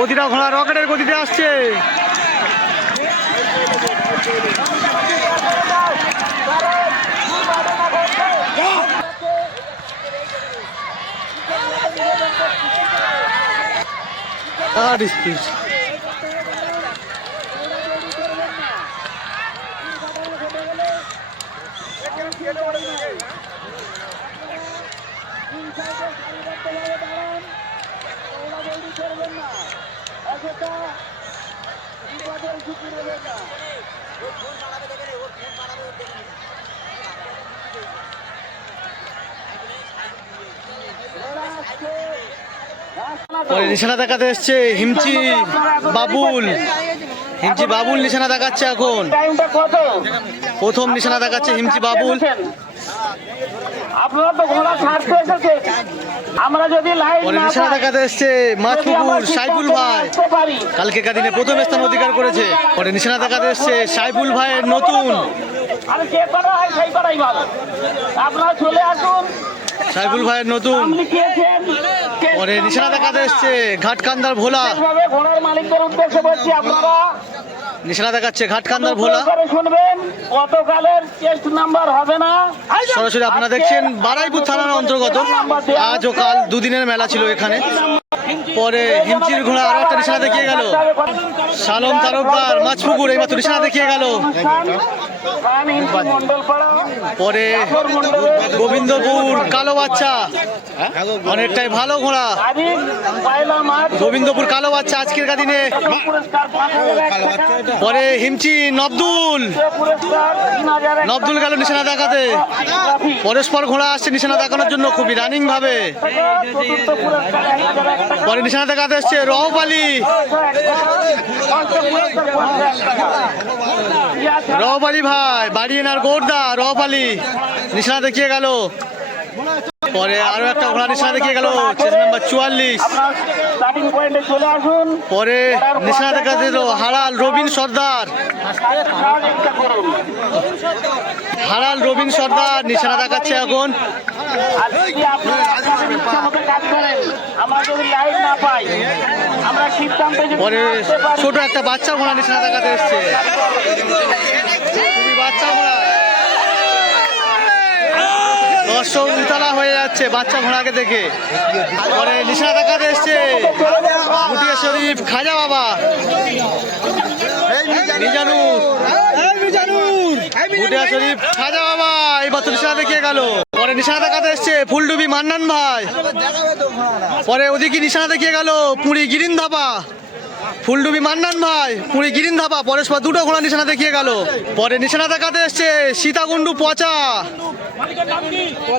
প্রতিটা ঘোড়া রকেটের গতিতে আসছে। আর পরে নিশানা দেখাতে এসছে হিমচি বাবুল। হিমচি বাবুল নিশানা দেখাচ্ছে এখন। প্রথম নিশানা দেখাচ্ছে হিমচি বাবুল। আপনারা তো ঘোড়া ছাড়তে এসেছেন। আমরা যদি লাইন পরে না নিশানা দেখাতে এসছে যদি আমরা সাইফুল ভাই। কালকে দিনে প্রথম স্থান অধিকার করেছে। পরে নিশানা দেখাতে এসছে সাইফুল ভাইয়ের নতুন। আর যে করা হয় সেই করাই ভালো। আপনারা চলে আসুন। সাইফুল ভাইয়ের নতুন। পরে নিশানা দেখাতে এসছে ঘাটকান্দার ভোলা। ঘোড়ার মালিকদের উদ্দেশ্যে বলছি আপনারা। নিশানা দেখাচ্ছে ঘাটকান্দার ভোলা। শুনবেন? গতকালের টেস্ট নাম্বার হবে না। সরাসরি আপনারা দেখছেন বারাইপুর থানার অন্তর্গত। আজ ও কাল দুদিনের মেলা ছিল এখানে। পরে হিমচির ঘোড়া আরও একটা নিশানা দেখিয়ে গেল। সালম তারকদার মাছপুকুর এইমাত্র নিশানা দেখিয়ে গেল। পরে গোবিন্দপুর কালো বাচ্চা। অনেকটাই ভালো ঘোড়া। গোবিন্দপুর কালো বাচ্চা আজকের দিনে পরে হিমচি নবদুল। নবদুল গেল নিশানা দেখাতে। পরস্পর ঘোড়া আসছে নিশানা দেখানোর জন্য খুবই রানিং ভাবে। পরে নিশানা দেখাতে এসছে রহব আলী। পঞ্চম পুরস্কার পাঁচ হাজার টাকা ইয়া ছাড়া রহব আলী ভাই বাড়ি এনার গোর্দা রপালি নিশানা দেখিয়ে গেল। পরে আরও একটা ঘোড়া নিশানা দেখিয়ে গেল নাম্বার চুয়াল্লিশ। পরে নিশানা দেখা দিল হারাল রবিন সর্দার। হারাল রবিন সর্দার, নিশানা দেখাচ্ছে এখন। ছোট একটা বাচ্চা ঘোড়া নিশানা দেখাতে এসছে। বাচ্চা ঘোড়া। দর্শক উতলা হয়ে যাচ্ছে বাচ্চা ঘোড়াকে দেখে। পরে নিশানা দেখাতে এসছে। শরীফ, খাজা বাবা। গুটিয়া শরীফ। খাজা বাবা, এই বাচ্চা নিশানা দেখিয়ে গেল। পরে নিশানা দেখাতে এসছে ফুলডুবি মান্নান ভাই। পরে ওদিকে নিশানা দেখিয়ে গেল পুরী গিরিন ধাপা ফুলডুবি মান্নান ভাই পুরী গিরিন ধাপা পরস্পর দুটো ঘোড়া নিশানা দেখিয়ে গেল। পরে নিশানা দেখাতে এসছে সীতাকুণ্ডু পচা।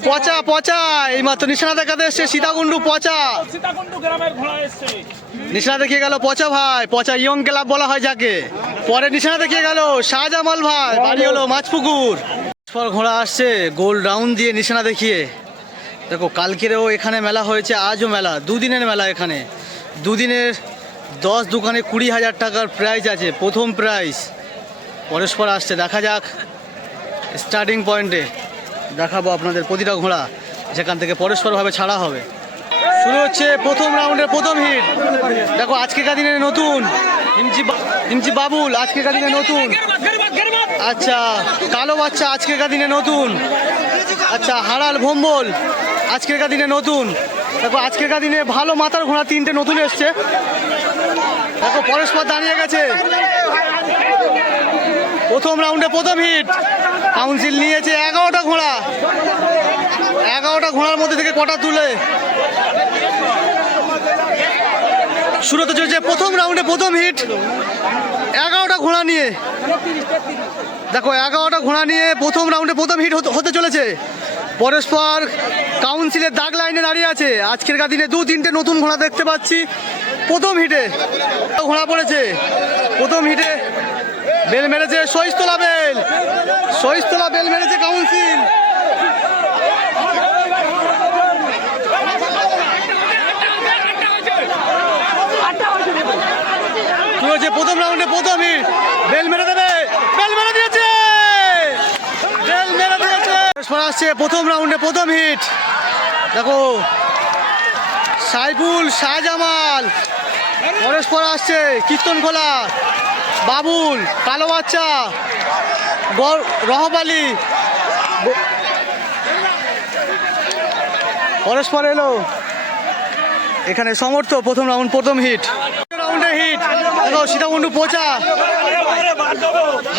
পচা পচা এই মাত্র নিশানা দেখাতে এসছে সীতাকুণ্ডু পচা। নিশানা দেখিয়ে গেল পচা ভাই, পচা ইয়ং ক্লাব বলা হয় যাকে। পরে নিশানা দেখিয়ে গেল, শাহজামাল ভাই, বাড়ি হলো মাছপুকুর। পর ঘোড়া আসছে, গোল রাউন্ড দিয়ে নিশানা দেখিয়ে। দেখো, কালকেরও এখানে মেলা হয়েছে, আজও মেলা, দুদিনের মেলা এখানে। দুদিনের দশ দোকানে কুড়ি হাজার টাকার প্রাইজ আছে, প্রথম প্রাইজ পরস্পর আসছে, দেখা যাক স্টার্টিং পয়েন্টে দেখাবো আপনাদের প্রতিটা ঘোড়া, যেখান থেকে পরস্পরভাবে ছাড়া হবে। শুরু হচ্ছে প্রথম রাউন্ডের প্রথম হিট দেখো, আজকেকার দিনে নতুন। হিমচি বাবুল আজকেকার দিনে নতুন? আচ্ছা কালো বাচ্চা আজকেকার দিনে নতুন? আচ্ছা হারাল ভম্বল আজকেকার দিনে নতুন? দেখো আজকেকার দিনে ভালো মাথার ঘোড়া তিনটে নতুন এসছে। দেখো পরস্পর দাঁড়িয়ে গেছে। প্রথম রাউন্ডে প্রথম হিট। কাউন্সিল নিয়েছে এগারোটা ঘোড়া। এগারোটা ঘোড়ার মধ্যে থেকে কটা তুলে? শুরুতে চলছে প্রথম রাউন্ডে প্রথম হিট। এগারোটা ঘোড়া নিয়ে। দেখো, এগারোটা ঘোড়া নিয়ে প্রথম রাউন্ডে প্রথম হিট হতে চলেছে। পরস্পর কাউন্সিলের দাগ লাইনে দাঁড়িয়ে আছে। আজকের দিনে দু, তিনটে নতুন ঘোড়া দেখতে পাচ্ছি। প্রথম হিটে ঘোড়া পড়েছে। প্রথম হিটে বেল মেরেছে সইস্তলা বেল সইস্তলা বেল মেরেছে কাউন্সিল কি হয়েছে প্রথম রাউন্ডে প্রথম হিট বেল মেরে দেবে। বেল মেরে দিয়েছে। বেল মেরে দিয়েছে। এরপর আসছে প্রথম রাউন্ডে প্রথম হিট। দেখো, সাইফুল শাহজামাল। পরস্পর আসছে কীর্তন খোলা। বাবুল, কালো বাচ্চা। রহবালি পরস্পর এলো। এখানে সমর্থ প্রথম রাউন্ড প্রথম হিট। দেখো সীতাকুণ্ডু পোচা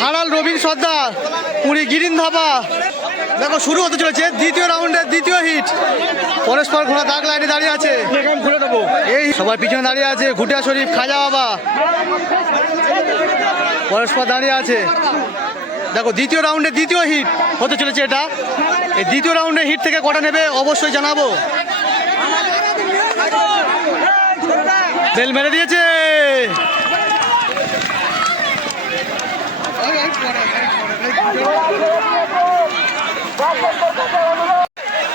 হারাল রবীন সর্দার, পুরী গিরিন ধাবা। দেখো, শুরু হতে চলেছে, দ্বিতীয় রাউন্ডের দ্বিতীয় হিট পরস্পর ঘোড়া দাগ লাইনে দাঁড়িয়ে আছে। এই সবার পিছনে দাঁড়িয়ে আছে ঘুটিয়া শরীফ, খাজা বাবা। পরস্পর দাঁড়িয়ে আছে। দেখো, দ্বিতীয় রাউন্ডে দ্বিতীয় হিট হতে চলেছে এটা। এই দ্বিতীয় রাউন্ডে হিট থেকে কটা নেবে, অবশ্যই জানাব। বেল মেরে দিয়েছে।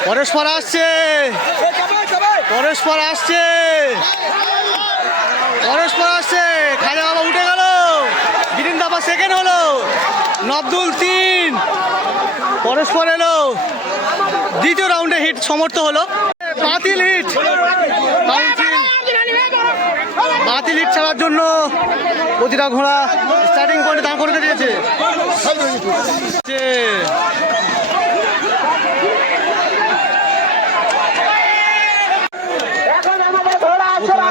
পরস্পর আসছে। পরস্পর আসছে। পরস্পর আসছে। খাজা বাবা উঠে গেল। বিরিন দাবা সেকেন্ড হলো। নবদুল তিন। পরস্পর এলো। দ্বিতীয় রাউন্ডে হিট সমর্থ হলো। বাতিল হিট বাতিল হিট ছাড়ার জন্য প্রতিটা ঘোড়া স্টার্টিং পয়েন্টে দাঁড় করে দিয়েছে।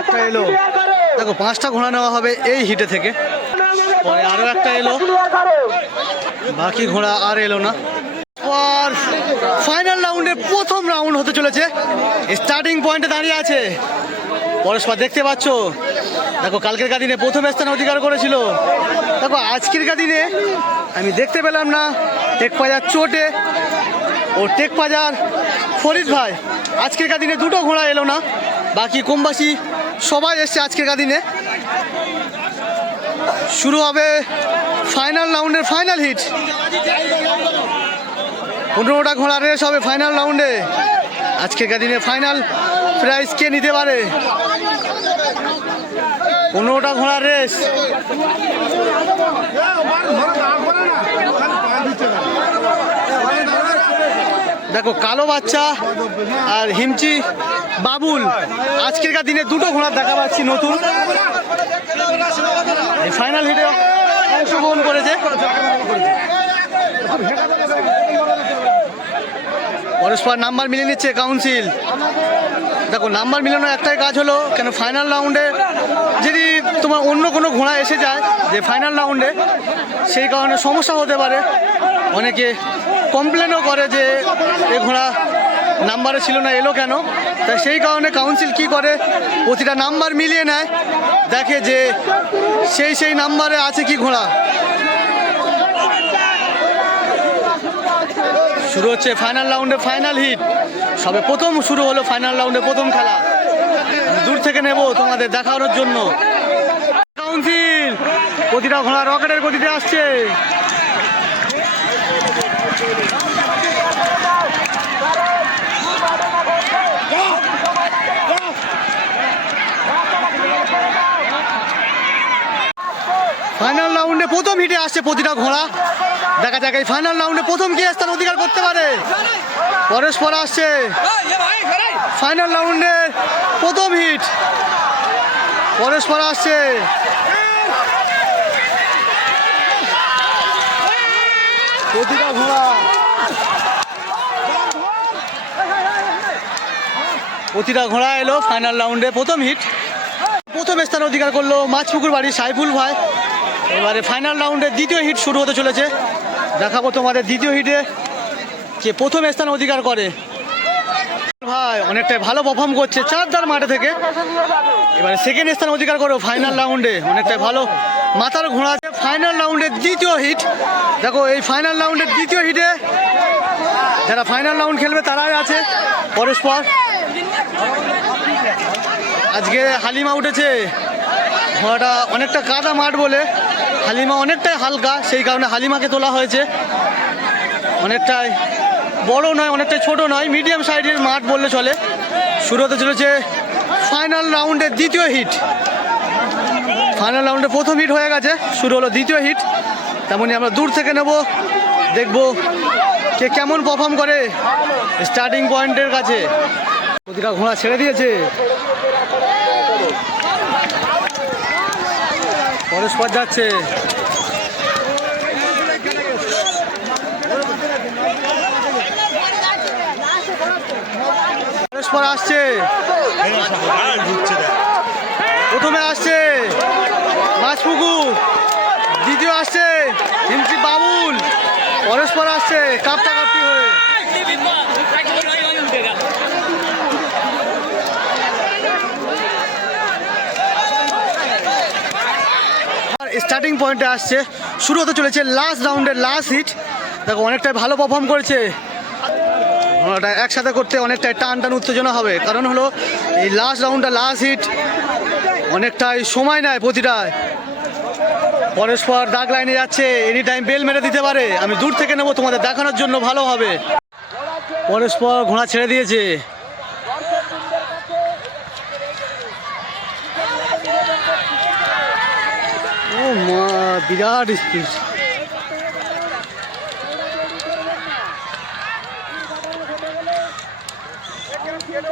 একটা এলো। দেখো, পাঁচটা ঘোড়া নেওয়া হবে এই হিটে থেকে। পরে আরও একটা এলো। বাকি ঘোড়া আর এলো না। পর ফাইনাল রাউন্ডে প্রথম রাউন্ড হতে চলেছে। স্টার্টিং পয়েন্টে দাঁড়িয়ে আছে। পরস্পর দেখতে পাচ্ছ। দেখো, কালকের দিনে প্রথম স্থান অধিকার করেছিল। দেখো, আজকের দিনে আমি দেখতে পেলাম না, টেক পাজার চোটে। ও টেক পাজার ফরিদ ভাই, আজকের দিনে দুটো ঘোড়া এলো না, বাকি কমবাসী সবাই এসছে আজকের দিনে শুরু হবে ফাইনাল রাউন্ডের ফাইনাল হিট পনেরোটা ঘোড়া রেস হবে ফাইনাল রাউন্ডে আজকের দিনে ফাইনাল প্রাইজ কে নিতে পারে? পনেরোটা ঘোড়ার রেস দেখো, কালো বাচ্চা আর হিমচি বাবুল। আজকেরকার দিনে দুটো ঘোড়া দেখা পাচ্ছি নতুন। ফাইনাল হিটে অংশগ্রহণ করেছে। পরস্পর নাম্বার মিলিয়ে নিচ্ছে কাউন্সিল দেখো, নাম্বার মিলানোর একটাই কাজ হলো কেন ফাইনাল রাউন্ডে যদি তোমার অন্য কোনো ঘোড়া এসে যায়, যে ফাইনাল রাউন্ডে সেই কারণে সমস্যা হতে পারে। অনেকে কমপ্লেনও করে যে এ ঘোড়া নাম্বারে ছিল না, এলো কেন? তাই সেই কারণে কাউন্সিল কি করে? প্রতিটা নাম্বার মিলিয়ে নেয়, দেখে যে সেই সেই নাম্বারে আছে কি ঘোড়া। শুরু হচ্ছে ফাইনাল রাউন্ডে ফাইনাল হিট সবে প্রথম শুরু হলো ফাইনাল রাউন্ডে প্রথম খেলা। দূর থেকে নেব তোমাদের দেখানোর জন্য। কাউন্সিল প্রতিটা ঘোড়া রকেটের গতিতে আসছে। ফাইনাল রাউন্ডে প্রথম হিটে আসছে প্রতিটা ঘোড়া। দেখা যাক এই ফাইনাল রাউন্ডে প্রথম কি স্থান অধিকার করতে পারে। পরস্পর আসছে। ফাইনাল রাউন্ডে প্রথম হিট পরস্পর আসছে। প্রতিটা ঘোড়া প্রতিটা ঘোড়া এলো ফাইনাল রাউন্ডে প্রথম হিট প্রথম স্থান অধিকার করল মাছপুকুর বাড়ি সাইফুল ভাই। এবারে ফাইনাল রাউন্ডে দ্বিতীয় হিট শুরু হতে চলেছে। দেখাবো তোমাদের দ্বিতীয় হিটে কে প্রথম স্থান অধিকার করে। ভাই, অনেকটাই ভালো পারফর্ম করছে চারদার মাঠে থেকে। এবারে সেকেন্ড স্থান অধিকার করো ফাইনাল রাউন্ডে অনেকটাই ভালো। মাথার ঘোড়া আছে ফাইনাল রাউন্ডের দ্বিতীয় হিট। দেখো, এই ফাইনাল রাউন্ডের দ্বিতীয় হিটে যারা ফাইনাল রাউন্ড খেলবে তারাই আছে পরস্পর। আজকে হালিমা উঠেছে। ঘোড়াটা অনেকটা কাদা মাঠ বলে। হালিমা অনেকটাই হালকা, সেই কারণে হালিমাকে তোলা হয়েছে। অনেকটাই বড় নয়, অনেকটাই ছোট নয় মিডিয়াম সাইজের মাঠ বললে চলে। শুরু হতে চলেছে ফাইনাল রাউন্ডের দ্বিতীয় হিট ফাইনাল রাউন্ডে প্রথম হিট হয়ে গেছে, শুরু হলো দ্বিতীয় হিট তেমনি আমরা দূর থেকে নেব, দেখব কে কেমন পারফর্ম করে স্টার্টিং পয়েন্টের কাছে। প্রতিটা ঘোড়া ছেড়ে দিয়েছে। পরস্পর যাচ্ছে। পরস্পর আসছে। প্রথমে আসছে মাছপুকুর, দ্বিতীয় আসছে হিমসি বাবুল, পরস্পর আসছে কাপটা কাপটি হয়ে। স্টার্টিং পয়েন্টে আসছে। শুরু হতে চলেছে লাস্ট রাউন্ডের লাস্ট হিট দেখো, অনেকটাই ভালো পারফর্ম করেছে। ওটা একসাথে করতে অনেকটাই টান টান উত্তেজনা হবে। কারণ হলো, এই লাস্ট রাউন্ডটা লাস্ট হিট অনেকটাই সময় নেয় প্রতিটায় পরস্পর দাগ লাইনে যাচ্ছে এনি টাইম বেল মেরে দিতে পারে। আমি দূর থেকে নেব, তোমাদের দেখানোর জন্য ভালো হবে। পরস্পর ঘোড়া ছেড়ে দিয়েছে। ও মা, বিরাট স্পিড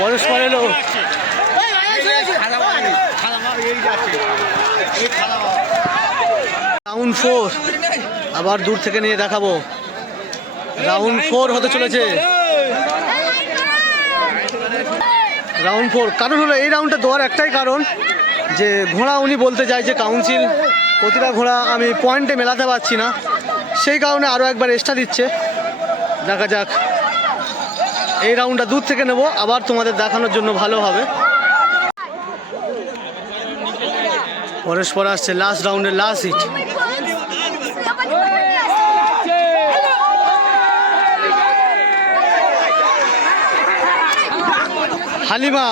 পরস্পর এলো রাউন্ড ফোর আবার দূর থেকে নিয়ে দেখাবো। রাউন্ড ফোর হতে চলেছে। রাউন্ড ফোর কারণ হলো এই রাউন্ডটা দেওয়ার একটাই কারণ যে ঘোড়া উনি বলতে চাই যে কাউন্সিল প্রতিটা ঘোড়া আমি পয়েন্টে মেলাতে পারছি না। সেই কারণে আরও একবার এক্সট্রা দিচ্ছে। দেখা যাক। এই রাউন্ডটা দূর থেকে নেব, আবার তোমাদের দেখানোর জন্য ভালো হবে। পরস্পর আসছে লাস্ট রাউন্ডের লাস্ট হিট হালিমা,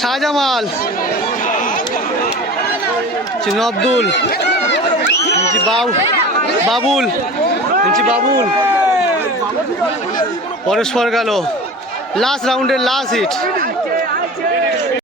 শাহজামাল আব্দুল, বাবুল জি বাবুল। পরস্পর গেল। লাস্ট রাউন্ডের লাস্ট হিট